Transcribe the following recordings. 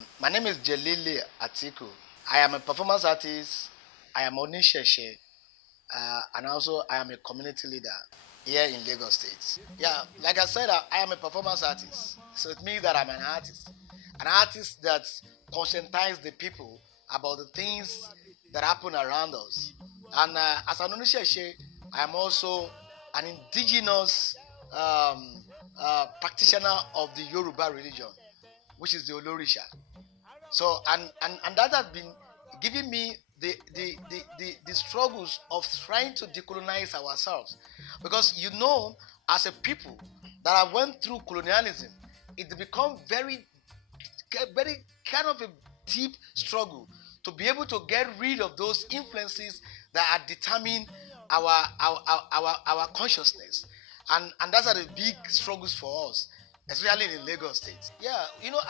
My name is Jelili Atiku. I am a performance artist. I am Onisheshe, and also I am a community leader here in Lagos State. Yeah, like I said, I am a performance artist. So it means that I'm an artist that conscientize the people about the things that happen around us. And as an Onisheshe, I am also an indigenous practitioner of the Yoruba religion, which is the Òriṣà. So and that has been giving me the struggles of trying to decolonize ourselves, because as a people that have went through colonialism, it become very kind of a deep struggle to be able to get rid of those influences that are determining our consciousness, and that's are the big struggles for us, especially in Lagos State. Yeah,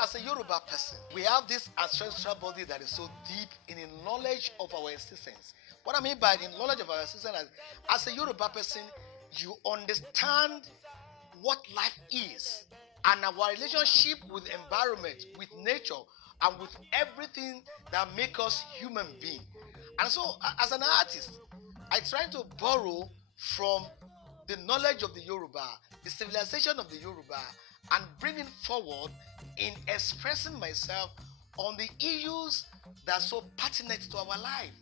as a Yoruba person, we have this ancestral body that is so deep in the knowledge of our existence. What I mean by the knowledge of our existence is, as a Yoruba person, you understand what life is and our relationship with environment, with nature, and with everything that makes us human being. And so, as an artist, I try to borrow from the knowledge of the Yoruba, the civilization of the Yoruba, and bring it forward in expressing myself on the issues that are so pertinent to our life.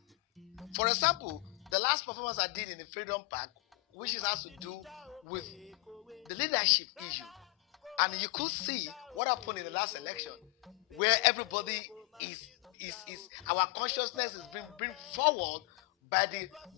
For example, the last performance I did in the Freedom Park, which has to do with the leadership issue. And you could see what happened in the last election, where everybody is our consciousness is being bring forward by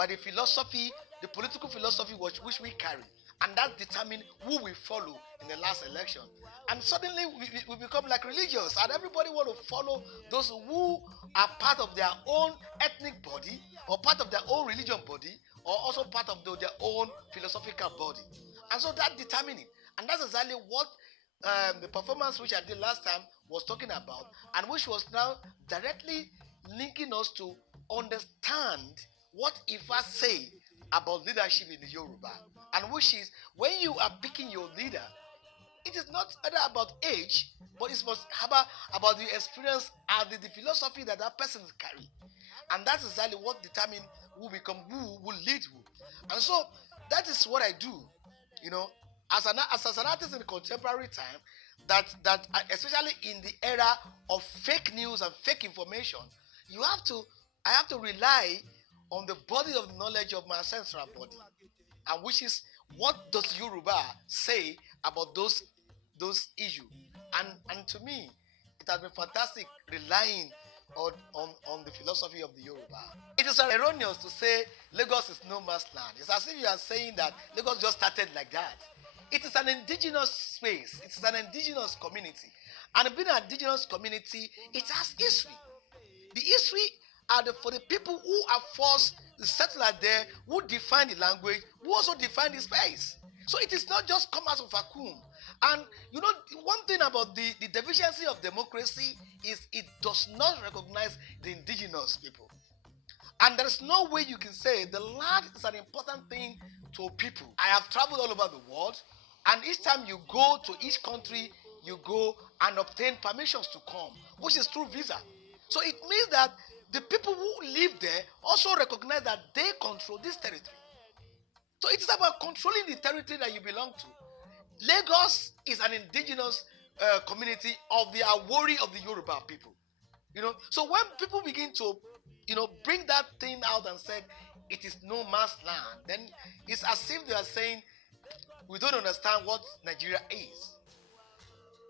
the philosophy, the political philosophy which we carry, and that determine who we follow in the last election. And suddenly we become like religious, and everybody want to follow those who are part of their own ethnic body, or part of their own religion body, or also part of their own philosophical body. And so that determining, and that's exactly what the performance which I did last time was talking about, and which was now directly linking us to understand what Ifa say about leadership in the Yoruba, and which is, when you are picking your leader, it is not either about age, but it's about the experience and the philosophy that person carry, and that's exactly what determine who will lead who. And so that is what I do, you know, as an artist in the contemporary time, that especially in the era of fake news and fake information, you have to I have to rely on the body of knowledge of my ancestral body, and which is, what does Yoruba say about those issues. And to me, it has been fantastic relying on the philosophy of the Yoruba. It is erroneous to say Lagos is no man's land. It's as if you are saying that Lagos just started like that. It is an indigenous space. It is an indigenous community. And being an indigenous community, it has history. The history are for the people who are forced to settle out there, who define the language, who also define the space. So it is not just come out of vacuum. And one thing about the deficiency of democracy is it does not recognize the indigenous people. And there's no way you can say the land is an important thing to people. I have traveled all over the world, and each time you go to each country, you go and obtain permissions to come, which is through visa. So it means that the people who live there also recognize that they control this territory. So it is about controlling the territory that you belong to. Lagos is an indigenous community of the Awori of the Yoruba people. So when people begin to, bring that thing out and said it is no man's land, then it's as if they are saying we don't understand what Nigeria is.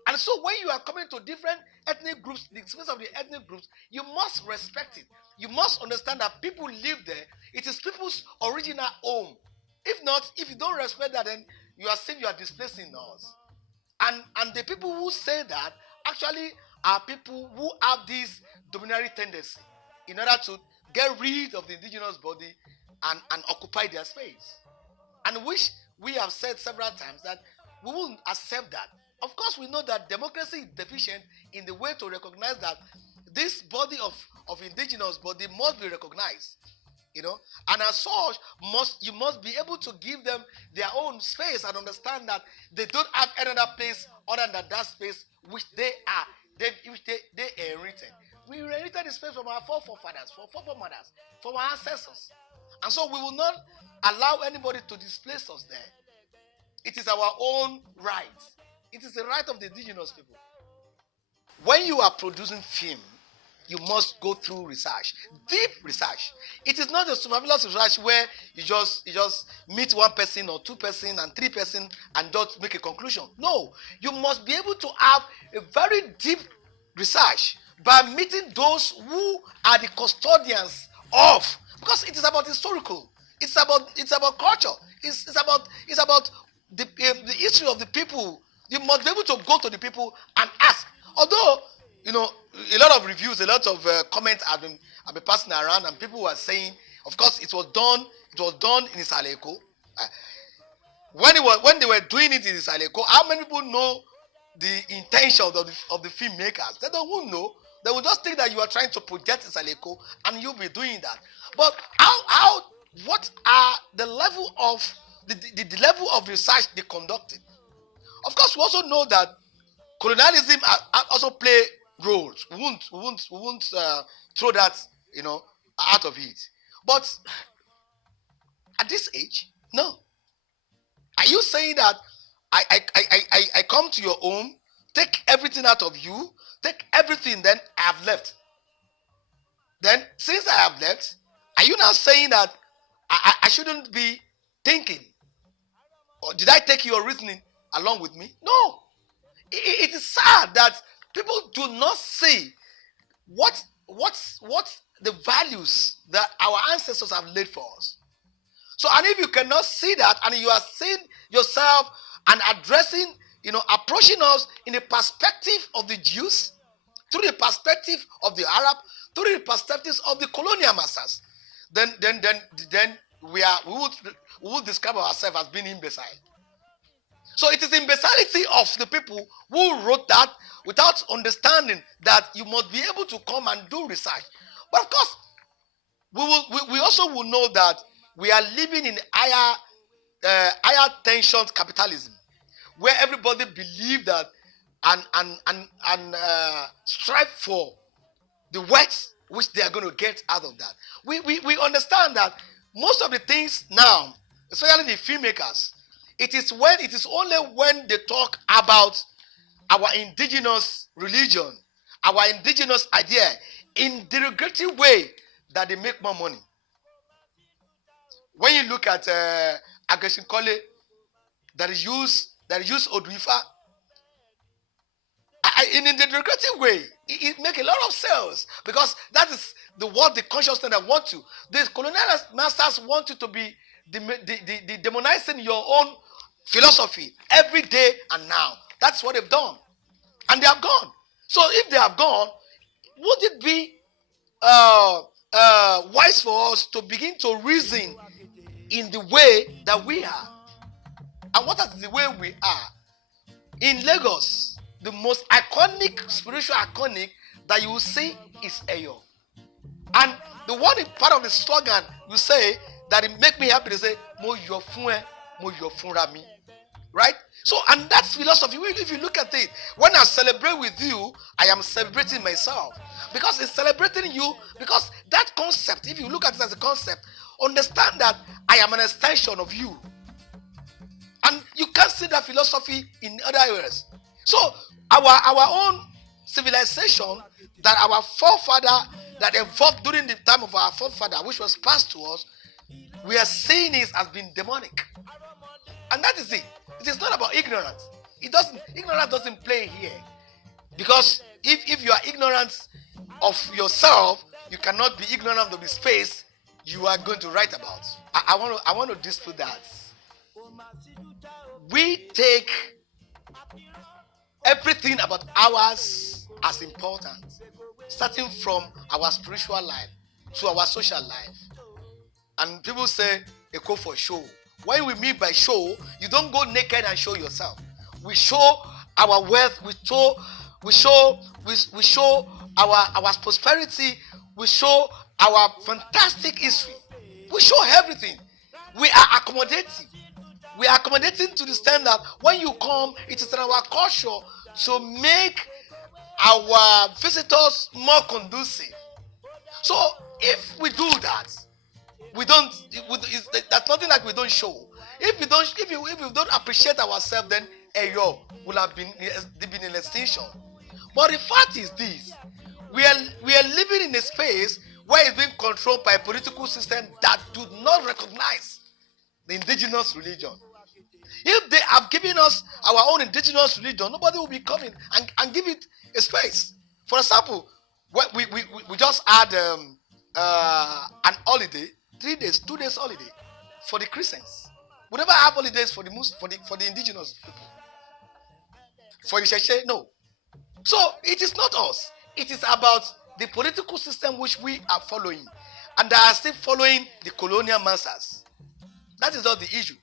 And so when you are coming to different ethnic groups, the space of the ethnic groups, you must respect it. You must understand that people live there. It is people's original home. If not, if you don't respect that, then you are saying you are displacing us. And the people who say that actually are people who have this dominatory tendency in order to get rid of the indigenous body and occupy their space. And which we have said several times that we won't accept that. Of course, we know that democracy is deficient in the way to recognize that this body of indigenous body must be recognized. And as such, you must be able to give them their own space and understand that they don't have any other place other than that space which they are they inherited. We inherited the space from our forefathers, foremothers, from our ancestors. And so we will not allow anybody to displace us there. It is our own right. It is the right of the indigenous people. When you are producing film, you must go through research, deep research. It is not a superfluous research where you just meet one person or two person and three person and just make a conclusion. No, you must be able to have a very deep research by meeting those who are the custodians of, because it is about historical, it's about culture, it's about the history of the people. You must be able to go to the people and ask. Although, you know, a lot of reviews, a lot of comments have been passing around, and people were saying, of course, it was done in Ìsàlẹ Èkó. When they were doing it in Ìsàlẹ Èkó, how many people know the intention of the filmmakers? They don't know. They will just think that you are trying to project Ìsàlẹ Èkó, and you'll be doing that. But what are the level of the level of research they conducted? Of course, we also know that colonialism also play roles. We won't throw that, you know, out of it. But at this age, no. Are you saying that I come to your home, take everything out of you, take everything, then I have left? Then since I have left, are you now saying that I shouldn't be thinking? Or did I take your reasoning along with me? No. It is sad that people do not see what the values that our ancestors have laid for us. So, and if you cannot see that, and you are seeing yourself and addressing, you know, approaching us in the perspective of the Jews, through the perspective of the Arab, through the perspectives of the colonial masters, then we would describe ourselves as being imbecile. So it is imbecility of the people who wrote that without understanding that you must be able to come and do research. But of course, we also will know that we are living in higher tension capitalism, where everybody believes that and strive for the wealth which they are going to get out of that. We understand that most of the things now, especially the filmmakers, it is only when they talk about our indigenous religion, our indigenous idea, in derogatory way, that they make more money. When you look at Aggression Kole, that is used Oduifa, in a derogatory way, it make a lot of sales, because that is the consciousness that want to. The colonial masters want you to be demonizing your own philosophy every day and now. That's what they've done. And they have gone. So if they have gone, would it be wise for us to begin to reason in the way that we are? And what is the way we are? In Lagos, the most spiritual iconic that you will see is Eyo. And the one part of the slogan you say that it make me happy to say, Mo yo fun e, mo yo funra mi. Right? So, and that's philosophy. If you look at it, when I celebrate with you, I am celebrating myself. Because it's celebrating you, because that concept, if you look at it as a concept, understand that I am an extension of you. And you can't see that philosophy in other areas. So, our own civilization, that our forefather, that evolved during the time of our forefather, which was passed to us, we are seeing it as being demonic. And that is it. It is not about ignorance. Ignorance doesn't play here. Because if you are ignorant of yourself, you cannot be ignorant of the space you are going to write about. I want to dispute that. We take everything about ours as important, starting from our spiritual life to our social life. And people say, Eko for show. When we mean by show, you don't go naked and show yourself. We show our wealth, we show our prosperity, we show our fantastic history. We show everything. We are accommodating. We are accommodating to the extent that when you come, it is in our culture to make our visitors more conducive. So if we do that, that's nothing like we don't show. If we don't appreciate ourselves, then Eyo will have been in extinction. But the fact is this: we are living in a space where it's being controlled by a political system that do not recognize the indigenous religion. If they have given us our own indigenous religion, nobody will be coming and give it a space. For example, we just had an holiday, 3 days, 2 days holiday for the Christians. We never have holidays for the indigenous people. For the Sheshe, no. So it is not us. It is about the political system which we are following, and they are still following the colonial masters. That is not the issue.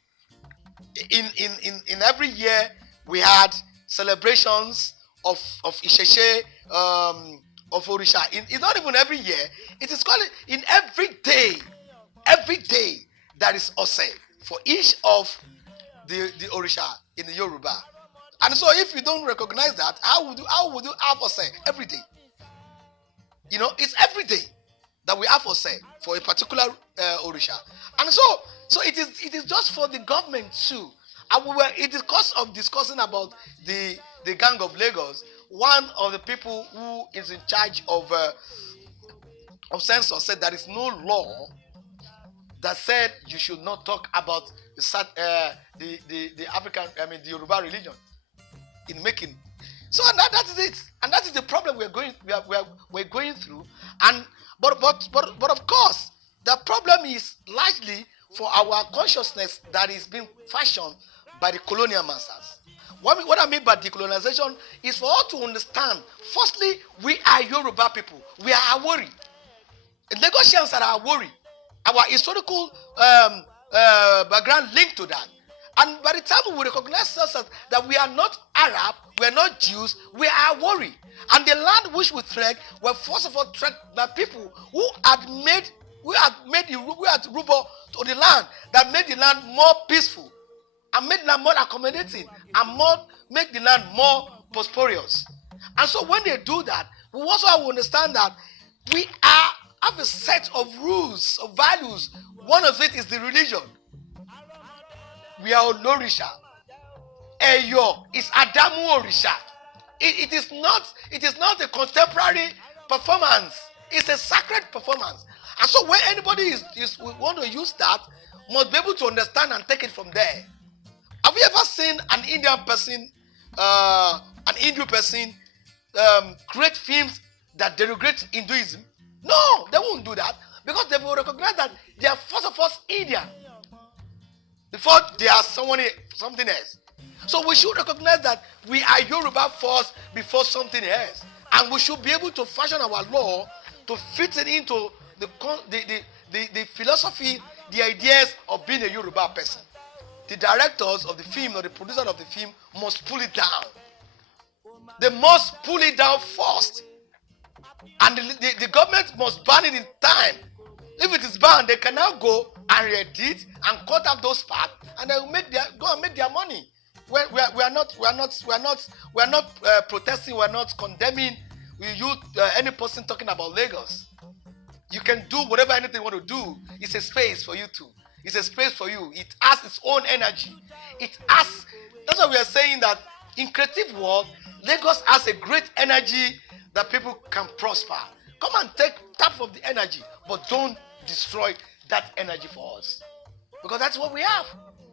In every year we had celebrations of Isheshe, of Òriṣà. It's not even every year. It is called in every day. Every day there is Ose for each of the Òriṣà in the Yoruba. And so if you don't recognize that, how would you have Ose every day? You know, it's every day that we have Ose for a particular Òriṣà. And so it is just for the government too. And it is because of discussing about the gang of Lagos. One of the people who is in charge of census said there is no law that said you should not talk about the African, the Yoruba religion in making. So that is it, and that is the problem we're going through. And but of course the problem is largely for our consciousness that is being fashioned by the colonial masters. What I mean by decolonization is for us to understand, firstly, we are Yoruba people. We are Awori. Lagosians are Awori. Our historical background linked to that. And by the time we recognize ourselves that we are not Arab, we are not Jews, we are Awori. And the land which we tread were first of all tread by people who had Rubo to the land, that made the land more peaceful, and made the land more accommodating, and make the land more prosperous. And so when they do that, we also have to understand that we have a set of rules, of values. One of it is the religion. We are Òriṣà. Eyo is Adamu Òriṣà. It is not a contemporary performance. It's a sacred performance. And so when anybody want to use that, must be able to understand and take it from there. Have you ever seen an Indian person, an Hindu person, create films that degrade Hinduism? No, they won't do that, because they will recognize that they are first of all Indian before they are something else. So we should recognize that we are Yoruba first before something else, and we should be able to fashion our law to fit it into the philosophy, the ideas of being a Yoruba person. The directors of the film or the producer of the film must pull it down. They must pull it down first. And the government must ban it in time. If it is banned, they can now go and re-edit and cut out those parts, and they will go and make their money. We are not protesting. We are not condemning any person talking about Lagos. You can do whatever anything you want to do. It's a space for you to. It's a space for you. It has its own energy. That's why we are saying that in creative world, Lagos has a great energy that people can prosper. Come and tap of the energy, but don't destroy that energy for us, because that's what we have.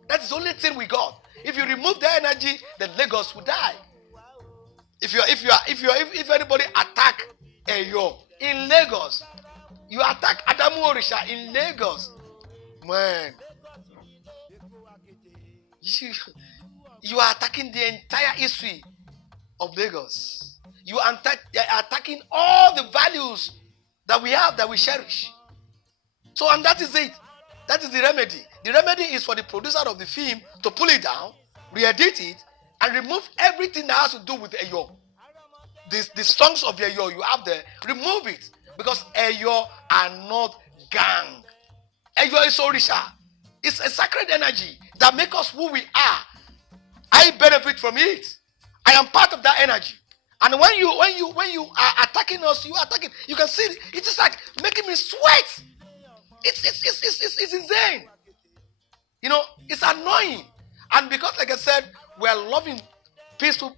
That's the only thing we got. If you remove the energy, then Lagos will die. If anybody attack Eyo in Lagos, you attack Adamu Òriṣà in Lagos, man, you are attacking the entire history of Lagos. You are attacking all the values that we have, that we cherish. So, and that is it. That is the remedy. The remedy is for the producer of the film to pull it down, re-edit it, and remove everything that has to do with Eyo. The songs of Eyo you have there, remove it. Because Eyo are not gang. Eyo is Òriṣà. It's a sacred energy that makes us who we are. I benefit from it. I am part of that energy. And when you are attacking us, you are attacking. You can see it is like making me sweat. It's insane. You know, it's annoying. And because, like I said, we are loving peaceful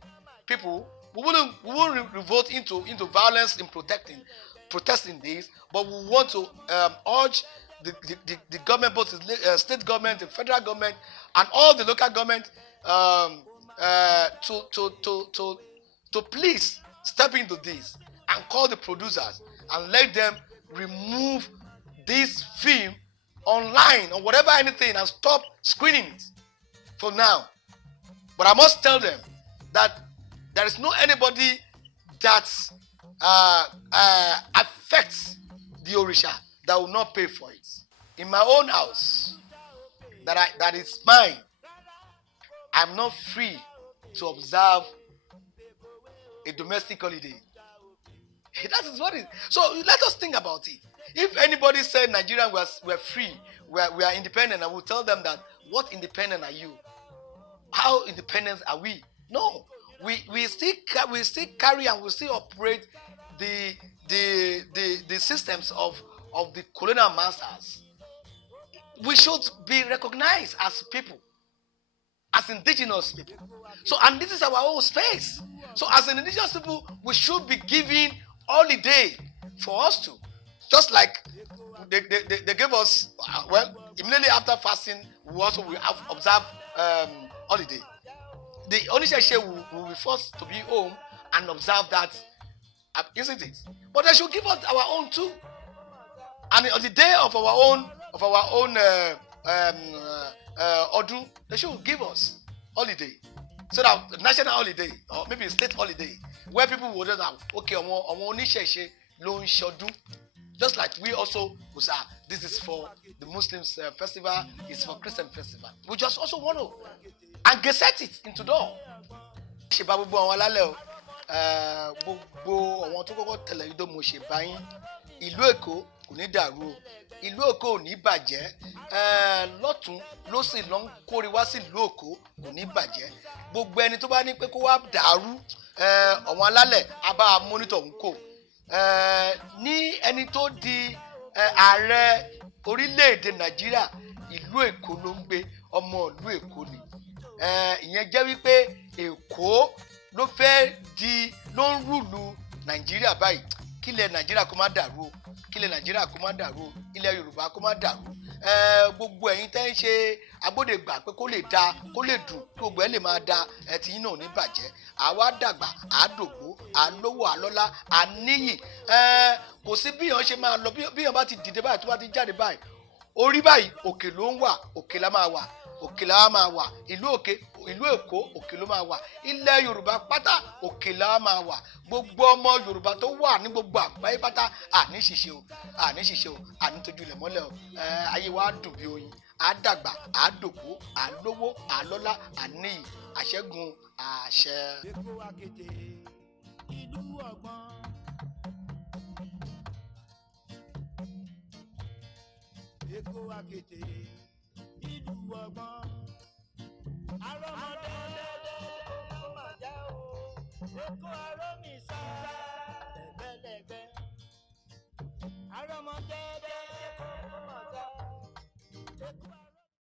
people, we won't revolt into violence in protesting this, but we want to urge the government, both the state government, the federal government, and all the local government, to please step into this and call the producers and let them remove this film online or whatever, anything, and stop screening it for now. But I must tell them that there is no anybody that affects the Òriṣà that will not pay for it. In my own house, that is mine, I'm not free to observe a domestic holiday. That is what it is. So let us think about it. If anybody said Nigerians were free, we are independent, I will tell them that, what independent are you? How independent are we? No, we still carry and we still operate the systems of the colonial masters. We should be recognized as people, as indigenous people. So, and this is our own space. So, as an indigenous people, we should be giving holiday for us to. Just like they gave us, immediately after fasting, we have observed holiday. The Òriṣà will be forced to be home and observe that, isn't it? But they should give us our own too. And on the day of our own Odun, they should give us holiday, so that national holiday or maybe state holiday, where people will know that, okay, Òriṣà ló ń ṣọdún. Just like we also will say, this is for the Muslims festival, it's for Christian festival. We just also want to and get it into door. Ṣé bá gbogbo àwọn alálẹ̀ o, gbogbo àwọn tó kọ́kọ́ tẹ̀lé ìdó mo ṣe báyìí. Ìlú Èkó kò ní dàrú o, ìlú Èkó ò ní bàjẹ́, lọ́tún lósì ló ń kórè wá sí ìlú Èkó kò ní bàjẹ́. Gbogbo ẹni tó bá ní pé kó wá dàrú, àwọn alálẹ̀ á bá monitor ń kò. Ní ẹni tó di ààrẹ orílẹ̀-èdè Nàìjíríà, ìlú Èkó ló ń gbé, ọmọ ìlú Èkó ni. Ìyẹn jẹ́ wípé Èkó ló ń rúlu Nàìjíríà báyìí. Kílẹ̀ Nàìjíríà kó má dàrú o, kílẹ̀ Nàìjíríà kó má dàrú o, ilẹ̀ Yorùbá kó má dàrú. Gbogbo ẹ̀yin tẹ́ ń ṣe agbódegbà pé kó lè da, kó lè dùn, kí gbogbo ẹ̀ lè máa da, tí yín náà ò ní bàjẹ́. Àwa dàgbà, àdògbó, àlówó, àlọ́lá, àníyì. Kò sí bí èèyàn ṣe máa lọ, bí èèyàn bá ti dìde báyìí, tó bá ti jáde báyìí, orí báyìí òkè ló ń wà, òkè la máa wà, òkè la máa wà. Ìlú Èkó òkè ló máa wà. Ilẹ̀ Yorùbá pátá òkè la máa wà. Gbogbo ọmọ Yorùbá tó wà ní gbogbo àgbáyé pátá àní ṣìṣe o, àní tójú ilẹ̀ mọ́lẹ̀ o. Ayé wa dùn bí oyin, àdàgbà, àdògbó, àlówó, àlọ́lá, àníyì, àṣẹ́gun, àṣẹ. Èkó àkété ìlú ọgbọ́n. Arọ́mọdé ló máa já o. Èkó arómìsá lẹ́gbẹ́lẹ́gbẹ́. Arọ́mọdé ló máa já o.